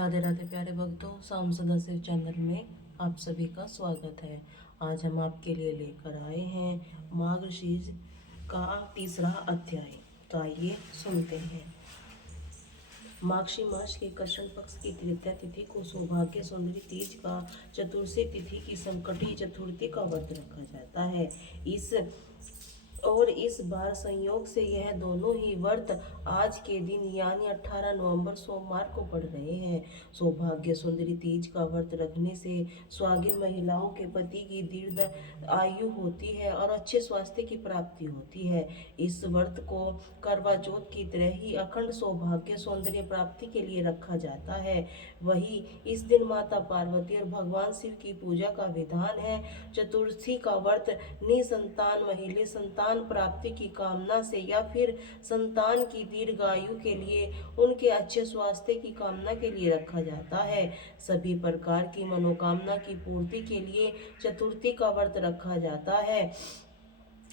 राधे राधे प्यारे भक्तों, सांसद शिव चैनल में आप सभी का स्वागत है। आज हम आपके लिए लेकर आए हैं मार्गशीर्ष का तीसरा अध्याय। तो आइए सुनते हैं। माघी मास के कृष्ण पक्ष की तृतीया तिथि को सौभाग्य सुंदरी तीज का चतुर्थी तिथि की संकटी चतुर्थी का व्रत रखा जाता है। इस बार संयोग से यह दोनों ही व्रत आज के दिन यानी 18 नवंबर सोमवार को पड़ रहे हैं। सौभाग्य सुंदरी तीज का व्रत रखने से स्वागिन महिलाओं के पति की दीर्घ आयु होती है और अच्छे स्वास्थ्य की प्राप्ति होती है। इस व्रत को करवा चौथ की तरह ही अखंड सौभाग्य सौंदर्य प्राप्ति के लिए रखा जाता है। वही इस दिन माता पार्वती और भगवान शिव की पूजा का विधान है। चतुर्थी का व्रत निसंतान महिला संतान प्राप्ति की कामना से या फिर संतान की दीर्घायु के लिए उनके अच्छे स्वास्थ्य की कामना के लिए रखा जाता है। सभी प्रकार की मनोकामना की पूर्ति के लिए चतुर्थी का व्रत रखा जाता है।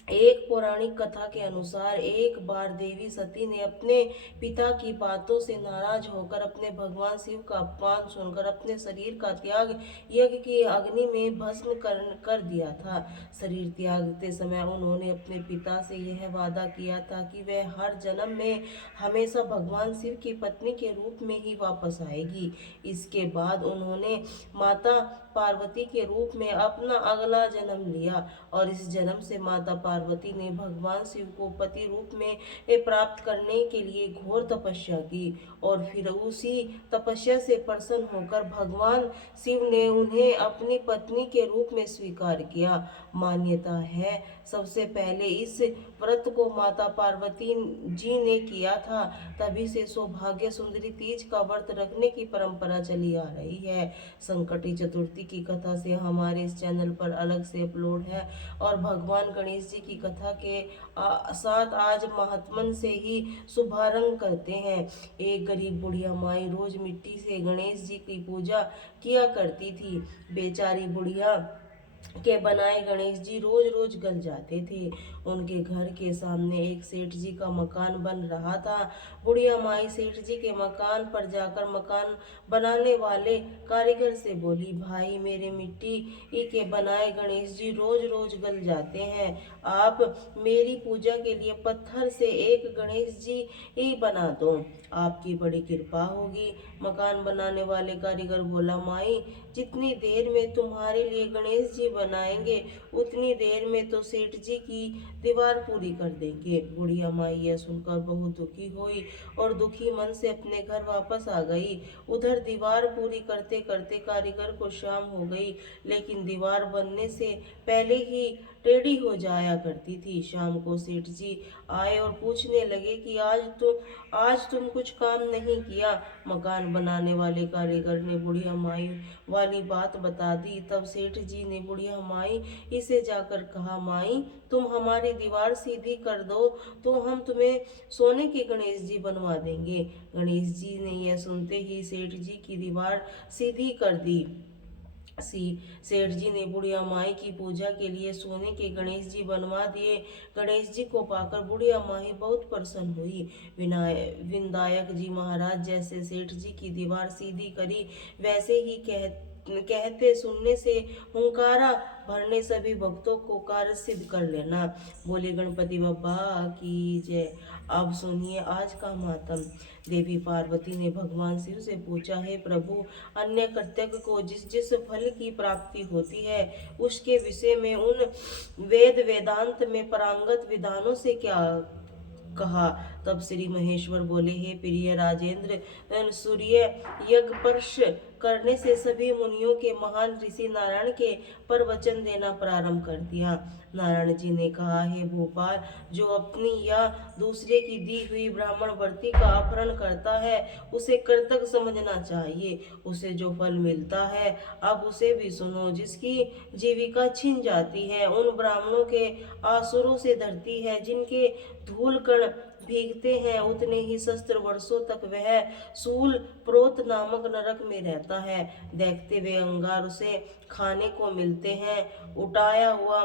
एक पौराणिक कथा के अनुसार एक बार देवी सती ने अपने पिता की बातों से नाराज होकर अपने भगवान शिव का अपमान सुनकर अपने शरीर का त्याग यज्ञ की अग्नि में भस्म कर दिया था। शरीर त्यागते समय उन्होंने अपने पिता से यह वादा किया था कि वह हर जन्म में हमेशा भगवान शिव की पत्नी के रूप में ही वापस आएगी। इसके बाद उन्होंने माता पार्वती के रूप में अपना अगला जन्म लिया और इस जन्म से माता पार्वती ने भगवान शिव को पति रूप में प्राप्त करने के लिए घोर तपस्या की और फिर उसी तपस्या से प्रसन्न होकर भगवान शिव ने उन्हें अपनी पत्नी के रूप में स्वीकार किया। मान्यता है सबसे पहले इस व्रत को माता पार्वती जी ने किया था, तभी से सौभाग्य सुंदरी तीज का व्रत रखने की परंपरा चली आ रही है। संकटी चतुर्थी की कथा से हमारे इस चैनल पर अलग से अपलोड है और भगवान गणेश जी की कथा के साथ आज महात्मन से ही शुभारंभ करते हैं। एक गरीब बुढ़िया माई रोज मिट्टी से गणेश जी की पूजा किया करती थी। बेचारी बुढ़िया के बनाए गणेश जी रोज रोज गल जाते थे। उनके घर के सामने एक सेठ जी का मकान बन रहा था। बुढ़िया माई सेठ जी के मकान पर जाकर मकान बनाने वाले कारीगर से बोली, भाई मेरे मिट्टी के बनाए गणेश जी रोज रोज गल जाते हैं, आप मेरी पूजा के लिए पत्थर से एक गणेश जी ही बना दो, आपकी बड़ी कृपा होगी। मकान बनाने वाले कारीगर बोला, माई जितनी देर में तुम्हारे लिए गणेश जी बनाएंगे उतनी देर में तो सेठ जी की दीवार पूरी कर देंगे। बुढ़िया माई यह सुनकर बहुत दुखी हुई और दुखी मन से अपने घर वापस आ गई। उधर दीवार पूरी करते करते कारीगर को शाम हो गई, लेकिन दीवार बनने से पहले ही टेढ़ी हो जाया करती थी। शाम को सेठ जी आए और पूछने लगे कि आज तुम कुछ काम नहीं किया। मकान बनाने वाले कारीगर ने बुढ़िया माई वाली बात बता दी। तब सेठ जी ने बुढ़िया माई इसे जाकर कहा, माई तुम हमारी दीवार सीधी कर दो तो हम तुम्हें सोने के गणेश जी बनवा देंगे। गणेश जी ने यह सुनते ही सेठ जी की दीवार सीधी कर दी। सेठ जी ने बुढ़िया माई की पूजा के लिए सोने के गणेश जी बनवा दिए। गणेश जी को पाकर बुढ़िया माई बहुत प्रसन्न हुई। विनायक जी महाराज जैसे सेठ जी की दीवार सीधी करी, वैसे ही कहते सुनने से हुंकारा भरने सभी भक्तों को कार्य सिद्ध कर लेना। बोले गणपति बप्पा की जय। अब सुनिए आज का मातम। देवी पार्वती ने भगवान शिव से पूछा, हे प्रभु, अन्य कृत्यक को जिस जिस फल की प्राप्ति होती है उसके विषय में उन वेदांत में पारंगत विद्वानों से क्या कहा। तब श्री महेश्वर बोले, हे प्रिय राजेंद्र, सूर्य यज्ञ करने से सभी मुनियों के महान ऋषि नारायण के प्रवचन देना प्रारंभ कर दिया। नारायण जी ने कहा, हे भोपाल, जो अपनी या दूसरे की दी हुई ब्राह्मण वर्ती का अपहरण करता है उसे कृतज्ञ समझना चाहिए। उसे जो फल मिलता है अब उसे भी सुनो। जिसकी जीविका छिन जाती है उन ब्राह्मणों के आसुरों से धरती है, जिनके धूल कण भीगते हैं उतने ही सहस्त्र वर्षों तक वह सूल प्रोत नामक नरक में रहता है। देखते हुए अंगार उसे खाने को मिलते हैं। उठाया हुआ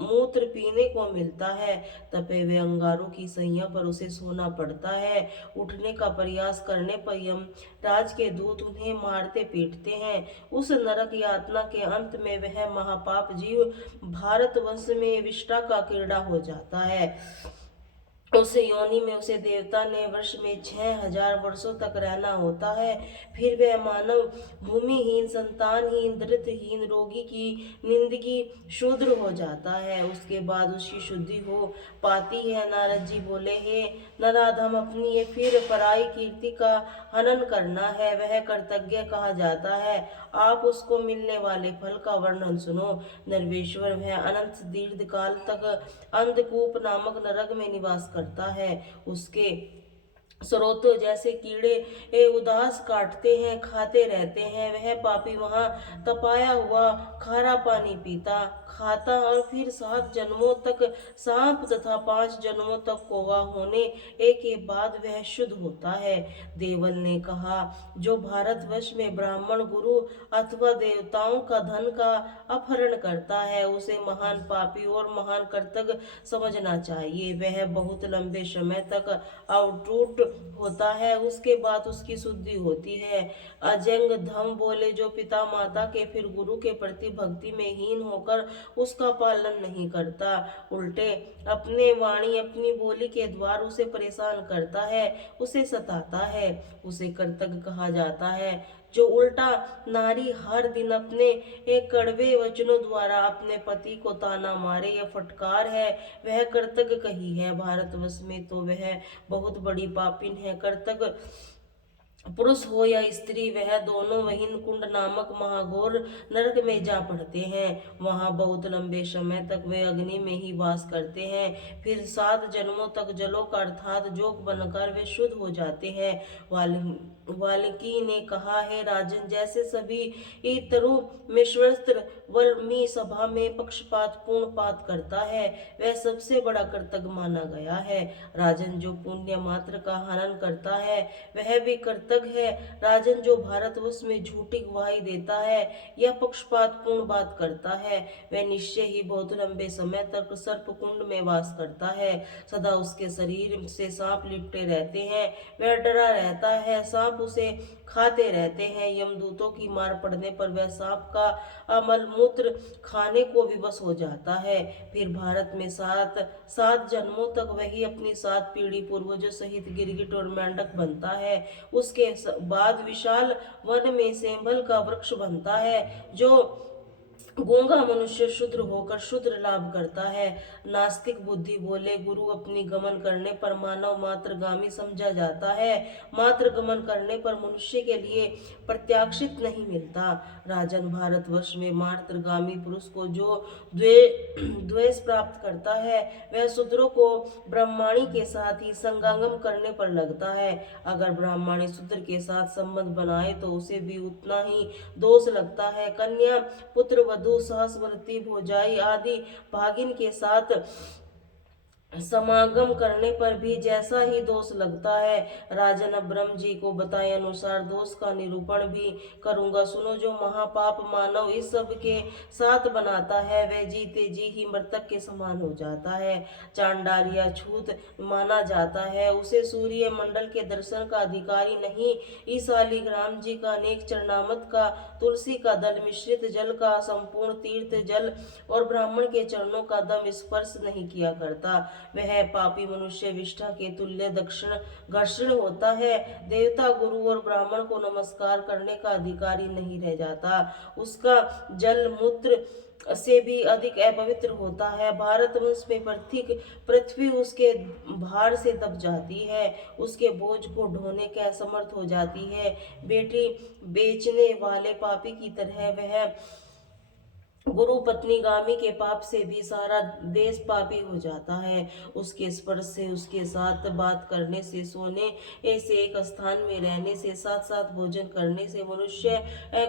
मूत्र पीने को मिलता है। तपे हुए अंगारों की सैया पर उसे सोना पड़ता है। उठने का प्रयास करने पर यमराज के दूत उन्हें मारते पीटते हैं। उस नरक यातना के अंत में वह महापाप जीव भारतवर्ष में विष्ठा का कीड़ा हो जाता है। उस योनि में उसे देवता ने वर्ष में 6000 वर्षों तक रहना होता है। फिर वह मानव भूमिहीन, संतानहीन, धृतहीन, रोगी की निंदगी शूद्र हो जाता है। उसके बाद उसकी शुद्धि हो पाती है। नारद जी बोले, हे नराधम, अपनी ये फिर पराई कीर्ति का हनन करना है, वह कृतज्ञ कहा जाता है। आप उसको मिलने वाले फल का वर्णन सुनो। नरवेश्वर वह अनंत दीर्घ काल तक अंधकूप नामक नरक में निवास करता है। उसके स्रोतों जैसे कीड़े उदास काटते हैं, खाते रहते हैं। वह पापी वहां तपाया हुआ खारा पानी पीता, खाता और फिर 7 जन्मों तक सांप तथा 5 जन्मों तक कौवा होने के बाद वह शुद्ध होता है। देवल ने कहा, जो भारतवर्ष में ब्राह्मण, गुरु अथवा देवताओं का धन का अपहरण करता है, उसे महान पापी और महान कृतज्ञ समझना चाहिए। वह बहुत लंबे समय तक अटूट होता है, उसके बाद उसकी शुद्धि होती है। अजंग धम बोले, जो पिता माता के फिर गुरु के प्रति भक्ति में हीन होकर उसका पालन नहीं करता, उल्टे अपने वाणी अपनी बोली के द्वारा उसे परेशान करता है, उसे सताता है, उसे कृतज्ञ कहा जाता है। जो उल्टा नारी हर दिन अपने एक कड़वे वचनों द्वारा अपने पति को ताना मारे या फटकार है, वह कृतज्ञ कही है। भारतवर्ष में तो वह बहुत बड़ी पापिन है। कृतज्ञ पुरुष हो या स्त्री, वह दोनों वहीन कुंड नामक महाघोर नरक में जा पड़ते हैं। वहां बहुत लंबे समय तक वे अग्नि में ही वास करते हैं। फिर 7 जन्मों तक जलों का अर्थात जोक बनकर वे शुद्ध हो जाते हैं। वाल्मीकि ने कहा, है राजन, जैसे सभी तरु मिश्वस्त्र वल्मी सभा में पक्षपात पूर्ण पात करता है, वह सबसे बड़ा कृतज्ञ माना गया है। राजन, जो पुण्य मात्र का हनन करता है, वह भी कृतज्ञ है। राजन, जो भारतवर्ष में झूठी गवाही देता है या पक्षपात पूर्ण बात करता है, वह निश्चय ही बहुत लंबे समय तक सर्प कुंड में वास करता है। सदा उसके शरीर से सांप लिपटे रहते हैं, वह डरा रहता है, सांप उसे खाते रहते हैं। यमदूतों की मार पड़ने पर वह सांप का मलमूत्र खाने को विवश हो जाता है। फिर भारत में 7 जन्मों तक वही अपनी 7 पीढ़ी पूर्वजों सहित गिरगिट और मेंढक बनता है। उसके बाद विशाल वन में सेंभल का वृक्ष बनता है। जो गूंगा मनुष्य शूद्र होकर शूद्र लाभ करता है। नास्तिक बुद्धि बोले, गुरु अपनी गमन करने पर मानव मात्रगामी समझा जाता है, मात्र गमन करने पर मनुष्य के लिए प्रत्याशित नहीं मिलता। राजन, भारतवर्ष में मात्रगामी पुरुष को जो द्वेष प्राप्त करता है, वह शूद्रों को ब्राह्मणी के साथ ही संगम करने पर लगता है। अगर ब्राह्मणी शूद्र के साथ संबंध बनाए तो उसे भी उतना ही दोष लगता है। कन्या, पुत्र, वधु, सहस्वर्ती, भोजाई आदि भागिन के साथ समागम करने पर भी जैसा ही दोष लगता है। राजन, अब ब्रह्म जी को बताए अनुसार दोष का निरूपण भी करूंगा, सुनो। जो महापाप मानव इस सब के साथ बनाता है, वह जीते जी ही मृतक के समान हो जाता है। चांडाल या छूत माना जाता है, उसे सूर्य मंडल के दर्शन का अधिकारी नहीं। इस शालिग्राम जी का अनेक चरणामृत का, तुलसी का दल, मिश्रित जल का, संपूर्ण तीर्थ जल और ब्राह्मण के चरणों का दम स्पर्श नहीं किया करता। वह पापी मनुष्य विष्ठा के तुल्य घर्षण होता है। देवता, गुरु और ब्राह्मण को नमस्कार करने का अधिकारी नहीं रह जाता। उसका जल मूत्र से भी अधिक अपवित्र होता है। भारतवंश में पृथ्वी उसके भार से दब जाती है, उसके बोझ को ढोने के असमर्थ हो जाती है। बेटी बेचने वाले पापी की तरह वह गुरु पत्नी गामी के पाप से भी सारा देश पापी हो जाता है। उसके स्पर्श से, उसके साथ बात करने से, सोने से, एक स्थान में रहने से, साथ साथ भोजन करने से मनुष्य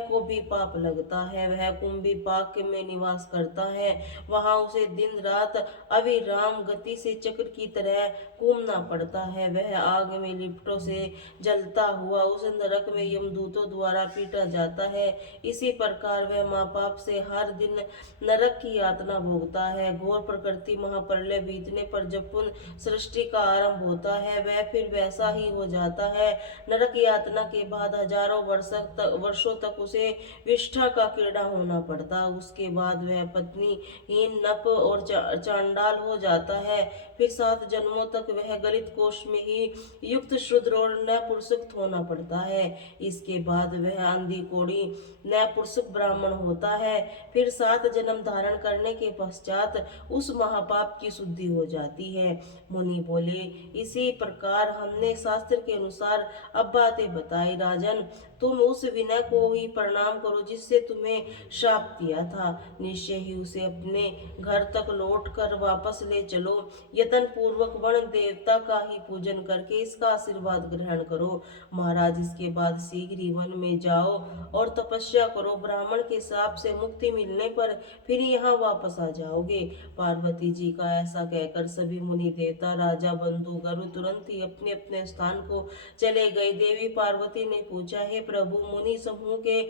को भी पाप लगता है। वह कुंभी पाक में निवास करता है, वहां उसे दिन रात अविराम गति से चक्र की तरह घूमना पड़ता है। वह आग में लिपटों से जलता हुआ उस नरक में यमदूतों द्वारा पीटा जाता है। इसी प्रकार वह माँ बाप से हर दिन दिन नरक की यातना भोगता है। घोर प्रकृति महाप्रलय बीतने पर जब पुनः सृष्टि का आरंभ होता है वह फिर वैसा ही हो जाता है। नरक यातना के बाद हजारों वर्षों तक उसे विष्ठा का कीड़ा होना पड़ता। उसके बाद वह पत्नीहीन नप और चांडाल हो जाता है। फिर 7 जन्मों तक वह गलित कोष में ही युक्त शूद्र और नपुंसक होना पड़ता है। इसके बाद वह अंधी कोढ़ी नपुंसक ब्राह्मण होता है। फिर 7 जन्म धारण करने के पश्चात उस महापाप की शुद्धि हो जाती है। मुनि बोले, इसी प्रकार हमने शास्त्र के अनुसार अब बातें बताई। राजन, तुम उस विनय को ही प्रणाम करो जिससे तुम्हें शाप दिया था। निश्चय ही उसे अपने घर तक लौट कर वापस ले चलो। यत्न पूर्वक वन देवता का ही पूजन करके इसका आशीर्वाद ग्रहण करो। महाराज, इसके बाद शीघ्र ही वन में जाओ और तपस्या करो। ब्राह्मण के शाप से मुक्ति मिलने पर फिर यहाँ वापस आ जाओगे। पार्वती जी का ऐसा कहकर सभी मुनि देवता राजा बंधु गरु तुरंत ही अपने अपने स्थान को चले गए। देवी पार्वती ने पूछा, हे प्रभु, मुनि समूह के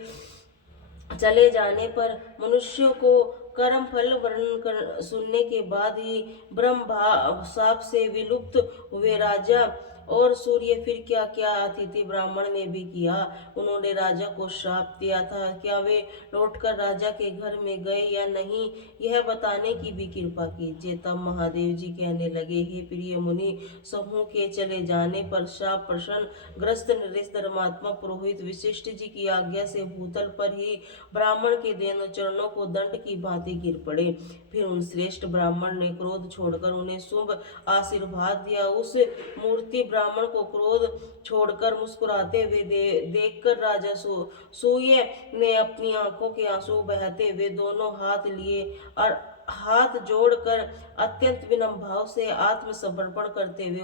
चले जाने पर मनुष्यों को कर्म फल वर्णन सुनने के बाद ही ब्रह्म शाप से विलुप्त हुए। राजा और सूर्य फिर क्या क्या अतिथि ब्राह्मण ने भी किया। उन्होंने राजा को श्राप दिया था। क्या वे लौटकर राजा के घर में गए या नहीं, यह बताने की भी कृपा कीजिए। तब महादेव जी कहने लगे, हे प्रिय मुनि, समूह के चले जाने पर शाप प्रसन्न ग्रस्त नरेश धर्मात्मा पुरोहित वशिष्ठ जी की आज्ञा से भूतल पर ही ब्राह्मण के दोनों चरणों को दंड की भांति गिर पड़े। फिर उन श्रेष्ठ ब्राह्मण ने क्रोध छोड़कर उन्हें शुभ आशीर्वाद दिया। उस मूर्ति ब्राह्मण को क्रोध छोड़कर मुस्कुराते हुए देखकर राजा सूर्य ने अपनी आंखों के आंसू बहाते हुए दोनों हाथ लिए और हाथ जोड़कर अत्यंत विनम्र भाव से आत्मसमर्पण करते हुए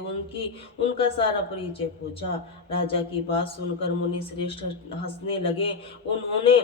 उनका सारा परिचय पूछा। राजा की बात सुनकर मुनि श्रेष्ठ हंसने लगे। उन्होंने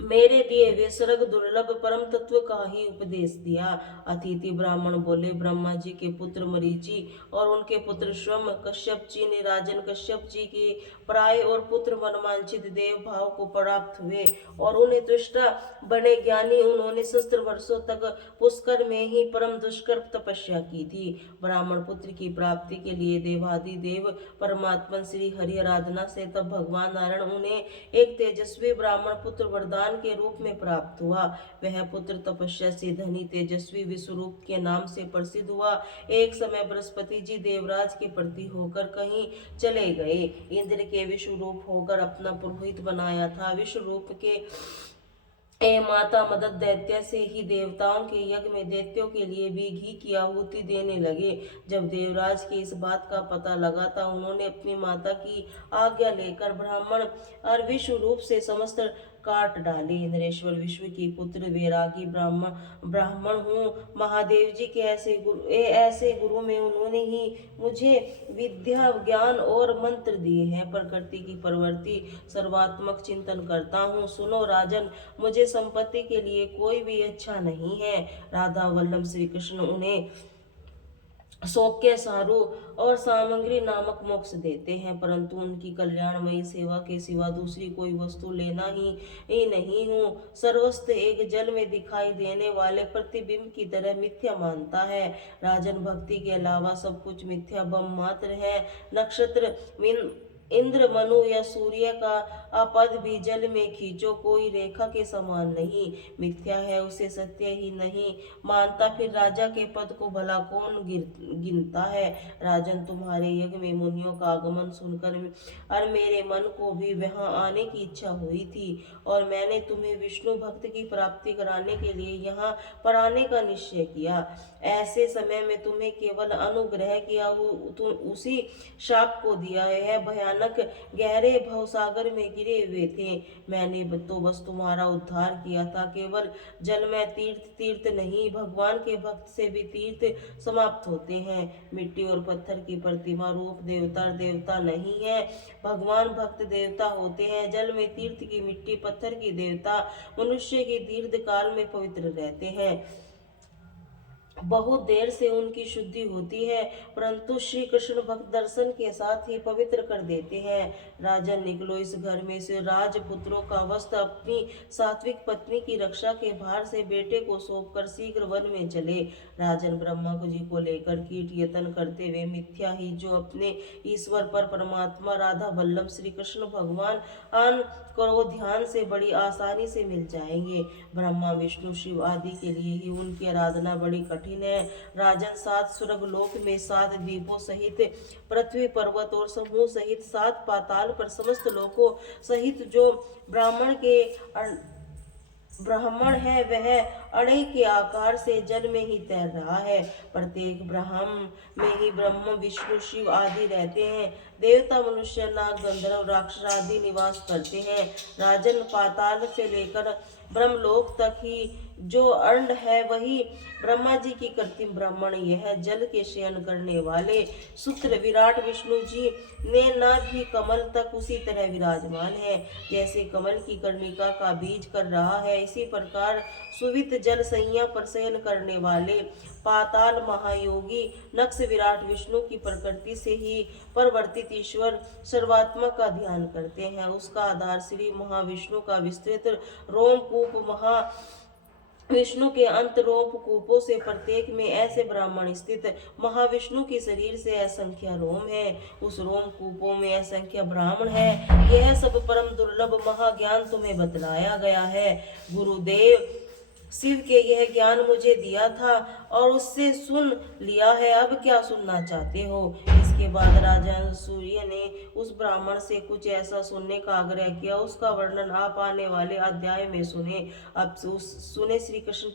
मेरे दिए वे स्वर्ग दुर्लभ परम तत्व का ही उपदेश दिया। अतिथि ब्राह्मण बोले, ब्रह्मा जी के पुत्र मरीचि और उनके पुत्र स्वयं कश्यप जी ने राजन कश्यप जी के प्राय और पुत्र मनवांछित देव भाव को प्राप्त हुए और उन्हें दृष्टा बने ज्ञानी। उन्होंने सहस्त्र वर्षों तक पुष्कर में ही परम दुष्कर तपस्या की थी। ब्राह्मण पुत्र की प्राप्ति के लिए देवादि देव परमात्मा श्री हरि आराधना से तब भगवान नारायण उन्हें एक तेजस्वी ब्राह्मण पुत्र वरदान के रूप में प्राप्त हुआ। वह पुत्र तपस्या से धनी तेजस्वी विश्वरूप के नाम से प्रसिद्ध हुआ। एक समय बृहस्पति जी देवराज के प्रति होकर कहीं चले गए। इंद्र के विश्वरूप होकर अपना पुरोहित बनाया था। विश्वरूप के माता मदद दैत्य से ही देवताओं के यज्ञ में दैत्यों के लिए भी घी की आहुति देने लगे। जब देवराज की इस बात का पता लगा था उन्होंने अपनी माता की आज्ञा लेकर ब्राह्मण और विश्व रूप से समस्त काट डाले। इंद्रेश्वर विश्व की पुत्र वैरागी ब्राह्मण हूँ। महादेव जी के ऐसे गुरु में उन्होंने ही मुझे विद्या ज्ञान और मंत्र दिए हैं। प्रकृति की प्रवृत्ति सर्वात्मक चिंतन करता हूँ। सुनो राजन, मुझे संपत्ति के लिए कोई भी इच्छा नहीं है। राधा वल्लभ श्री कृष्ण उन्हें सौख्य सारू और सामग्री नामक मोक्ष देते हैं, परंतु उनकी कल्याणमयी सेवा के सिवा दूसरी कोई वस्तु लेना ही नहीं हूँ। सर्वस्व एक जल में दिखाई देने वाले प्रतिबिंब की तरह मिथ्या मानता है। राजन, भक्ति के अलावा सब कुछ मिथ्या बम मात्र है। नक्षत्र इंद्र मनु या सूर्य का अपद भी जल में खींचो, कोई रेखा के समान नहीं, मिथ्या है, उसे सत्य ही नहीं मानता। फिर राजा के पद को भला कौन गिनता है। राजन, तुम्हारे यज्ञ में मुनियों का आगमन सुनकर और मेरे मन को भी वहां आने की इच्छा हुई थी और मैंने तुम्हें विष्णु भक्त की प्राप्ति कराने के लिए यहाँ पर आने का निश्चय किया। ऐसे समय में तुम्हें केवल अनुग्रह किया, तुम उसी शाप को दिया है। भयानक गहरे भवसागर में गिरे हुए थे, मैंने तो बस तुम्हारा उद्धार किया था। केवल जल में तीर्थ नहीं, भगवान के भक्त से भी तीर्थ समाप्त होते हैं। मिट्टी और पत्थर की प्रतिमा रूप देवता नहीं है, भगवान भक्त देवता होते हैं। जल में तीर्थ की मिट्टी, पत्थर की देवता मनुष्य के दीर्घ काल में पवित्र रहते हैं। बहुत देर से उनकी शुद्धि होती है, परंतु श्री कृष्ण भक्त दर्शन के साथ ही पवित्र कर देते हैं। राजन, निकलो इस घर में से। राजपुत्रों का वस्त्र अपनी सात्विक पत्नी की रक्षा के भार से बेटे को सौंपकर शीघ्र वन में चले। राजन, ब्रह्मा जी को लेकर कीट यतन करते हुए मिथ्या ही जो अपने ईश्वर पर परमात्मा राधा वल्लभ श्री कृष्ण भगवान आन करो ध्यान से बड़ी आसानी से मिल जाएंगे। ब्रह्मा विष्णु शिव आदि के लिए ही उनकी आराधना बड़ी कठिन है। राजन, 7 स्वर्ग लोक में 7 द्वीपों सहित पृथ्वी पर्वत और समूह सहित 7 पाताल पर समस्त लोकों सहित जो ब्राह्मण है वह अड़े के आकार से जल में ही तैर रहा है। प्रत्येक ब्रह्म में ही ब्रह्म विष्णु शिव आदि रहते हैं। देवता मनुष्य नाग गंधर्व राक्षस आदि निवास करते हैं। राजन, पाताल से लेकर ब्रह्मलोक तक ही जो अंड है वही ब्रह्मा जी की कृत्रिम ब्राह्मण। यह जल के शयन करने वाले सूत्र विराट विष्णु जी ने न भी कमल तक उसी तरह विराजमान है जैसे कमल की कर्णिका का बीज कर रहा है। इसी प्रकार सुवित जल सैया पर शयन करने वाले पाताल महायोगी नक्ष विराट विष्णु की प्रकृति से ही परिवर्तित ईश्वर सर्वात्मा का ध्यान करते हैं। उसका आधार श्री महाविष्णु का विस्तृत रोमकूप महा विष्णु के अंत रोम कूपों से प्रत्येक में ऐसे ब्राह्मण स्थित। महाविष्णु के शरीर से असंख्य रोम है, उस रोम कूपों में असंख्य ब्राह्मण है। यह सब परम दुर्लभ महाज्ञान तुम्हें बतलाया गया है। गुरुदेव शिव के यह ज्ञान मुझे दिया था और उससे सुन लिया है, अब क्या सुनना चाहते हो? इसके बाद राजा सूर्य ने उस ब्राह्मण से कुछ ऐसा सुनने का आग्रह किया। उसका वर्णन आप आने वाले अध्याय में सुने। अब सुने श्री कृष्ण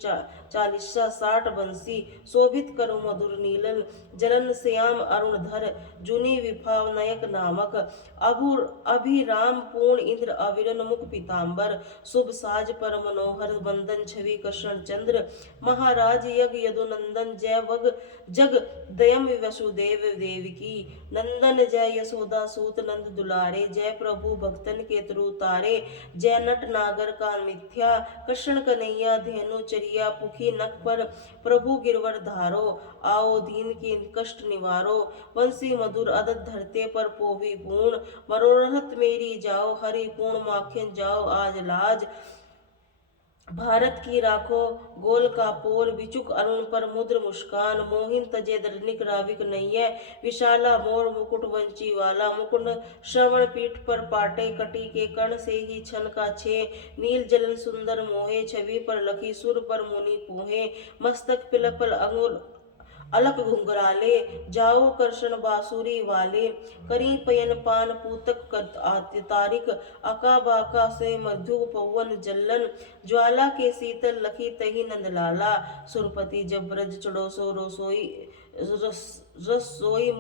चालीसा 60 बंसी शोभित करु मधुर नीलन जलन श्याम अरुणधर जुनि विभाव नयक नामक अभिराम पूर्ण इंद्र अविरन मुख पीताम्बर शुभ साज पर मनोहर बंदन छवि कृष्ण चंद्र महाराज यज्ञ यदुनंदन जय वग जग दयम वसुदेव देवकी नंदन जय यशोदा सूत नंद दुलारे जय प्रभु भक्तन के तरु तारे जय नट नागर का मिथ्या कृष्ण कन्हैया धेनु चरिया पुखी नख पर प्रभु गिरवर धारो आओ दीन के कष्ट निवारो वंशी मधुर अदत धरते पर पोवी पूर्ण मनोरथ मेरी जाओ हरि पूर्ण माखन जाओ आज लाज भारत की राखो गोल का पोर बिचुक अरुण पर मुद्र मुस्कान मोहिन तजे दर्निक राविक नैये विशाला मोर मुकुट वंची वाला मुकुट श्रवण पीठ पर पाटे कटी के कर्ण से ही छन का छे नील जलन सुंदर मोहे छवि पर लखी सुर पर मुनि पोहे मस्तक पिलपल अंगुल अलक घुंघराले जाओ कर्षण बांसुरी वाले करी पयन पान पूतक तारिक अका बाका से मधु पवन जल्लन ज्वाला के शीतल लखी तही नंदलाला सुरपति जब ब्रज चढ़ो सो रसोई रसोई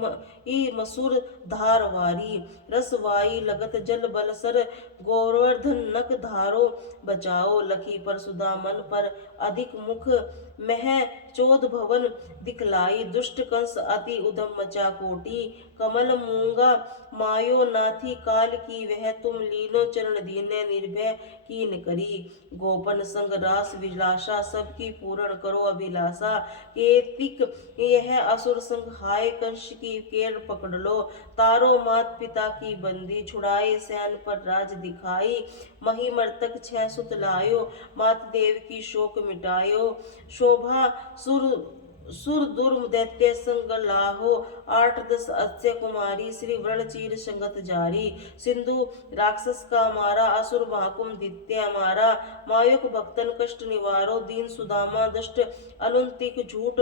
मसूर धारवारी रसवाई लगत जल बलसर गोवर्धन नक धारो बचाओ लखी पर सुधा मन पर अधिक मुख मह चोद भवन दिखलाई दुष्ट कंस अति उदम मचा कोटि कमल मूंगा मायो नाथी काल की वह तुम लीनो चरण दीने निर्भय कीन करी गोपन संग रास विलासा सबकी पूर्ण करो अभिलाषा केतिक यह असुर संग हाय कंस की केर पकड़ लो तारो मात पिता की बंदी छुड़ाए सैन पर राज दिखाई मही मर्तक 6 सुत लायो मात देव की शोक मिटायो शोभा सुर दुर्म दैत्य संग लाहो 8-10 अत्य कुमारी श्री व्रण चीर संगत जारी सिंधु राक्षस का मारा असुर महाकुम दित्य मारा मायुक भक्तन कष्ट निवारो दीन सुदामा दष्ट अलुंतिक झूठ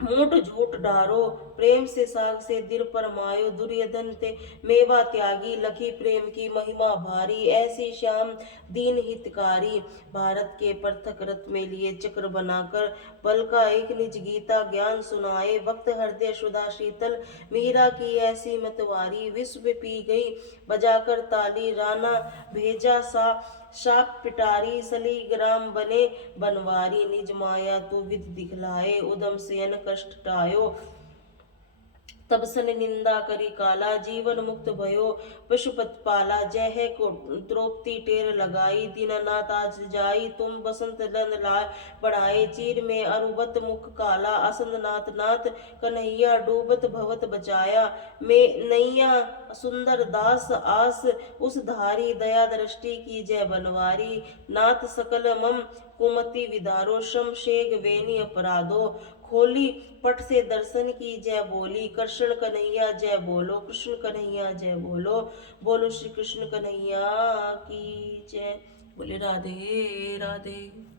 मूठ झूठ डारो प्रेम से साग से दिर पर मायो दुर्योधन ते मेवा त्यागी लखी प्रेम की महिमा भारी ऐसी श्याम दीन हितकारी भारत के पृथक रथ में लिए चक्र बनाकर बल का एक निज गीता ज्ञान सुनाए भक्त हृदय सुधा शीतल मीरा की ऐसी मतवारी विश्व पी गई बजाकर ताली राना भेजा सा शाप पिटारी सलीग्राम बने बनवारी निज माया तू विध दिखलाए उदम सेन कष्ट टायो तब सन निंदा करी काला, जीवन मुक्त भयो पशुपत पाला। जय है को द्रौपदी टेर लगाई, दीनानाथ आज जाई, तुम बसंत लन लाए बढ़ाए। चीर में अरुबत मुख काला, असंद नाथ नाथ कन्हैया, डूबत भवत बचाया। में नैया सुंदर दास आस उस धारी, दया दृष्टि की जय बनवारी। नाथ सकल मम कुमति विदारो, श्रम शेग वेनी अपराधो। खोली पट से दर्शन की जय बोली, कृष्ण कन्हैया जय बोलो, कृष्ण कन्हैया जय बोलो। बोलो श्री कृष्ण कन्हैया की जय। बोले राधे राधे।